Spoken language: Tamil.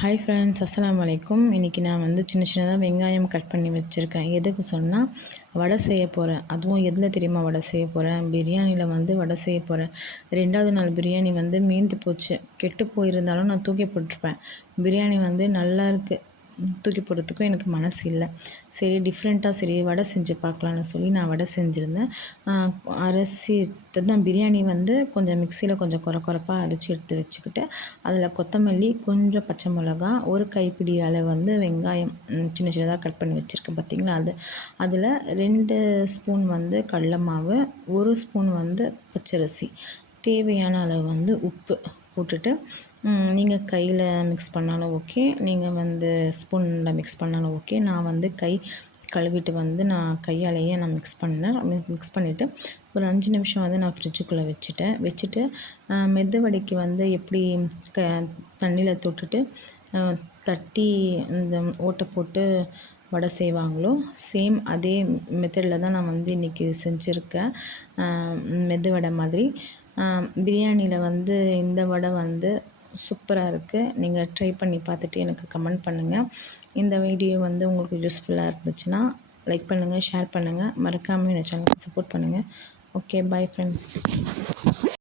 ஹாய் ஃப்ரெண்ட்ஸ், அஸ்ஸலாமு அலைக்கும். இன்றைக்கி நான் சின்ன சின்னதாக வெங்காயம் கட் பண்ணி வச்சுருக்கேன். எதுக்கு சொன்னால் வடை செய்ய போகிறேன். அதுவும் எதில் தெரியுமா வடை செய்ய போகிறேன்? பிரியாணியில் வடை செய்ய போகிறேன். 2வது நாள் பிரியாணி மீந்து போச்சு. கெட்டு போயிருந்தாலும் நான் தூக்கி போட்டிருப்பேன். பிரியாணி நல்லா இருக்குது, தூக்கி போடுறதுக்கும் எனக்கு மனசு இல்லை. சரி டிஃப்ரெண்ட்டாக வடை செஞ்சு பார்க்கலான்னு சொல்லி நான் வடை செஞ்சுருந்தேன். அரிசி தான் பிரியாணி கொஞ்சம் மிக்சியில் கொஞ்சம் குறப்பாக அரைச்சி எடுத்து வச்சுக்கிட்டு அதில் கொத்தமல்லி, கொஞ்சம் பச்சை மிளகா, ஒரு கைப்பிடி அளவு வெங்காயம் சின்ன சின்னதாக கட் பண்ணி வச்சுருக்கேன் பார்த்திங்களா. அதில் 2 ஸ்பூன் கடலை மாவு, 1 ஸ்பூன் பச்சரிசி, தேவையான அளவு உப்பு போட்டுட்டு நீங்கள் கையில் மிக்ஸ் பண்ணாலும் ஓகே, நீங்கள் ஸ்பூனில் மிக்ஸ் பண்ணாலும் ஓகே. நான் கை கழுவிட்டு நான் கையாலேயே நான் மிக்ஸ் பண்ணிவிட்டு ஒரு 5 நிமிஷம் நான் ஃப்ரிட்ஜுக்குள்ளே வச்சுட்டு மெதுவடைக்கு எப்படி தண்ணியில் தொட்டுட்டு தட்டி இந்த ஓட்டை போட்டு வடை செய்வாங்களோ சேம் அதே மெத்தடில் தான் நான் இன்றைக்கி செஞ்சுருக்கேன். மெதுவடை மாதிரி பிரியாணியில் இந்த வடை சூப்பராக இருக்குது. நீங்கள் ட்ரை பண்ணி பார்த்துட்டு எனக்கு கமெண்ட் பண்ணுங்கள். இந்த வீடியோ உங்களுக்கு யூஸ்ஃபுல்லாக இருந்துச்சுன்னா லைக் பண்ணுங்கள், ஷேர் பண்ணுங்கள், மறக்காமல் என் சேனலுக்கு சப்போர்ட் பண்ணுங்கள். Okay, bye friends.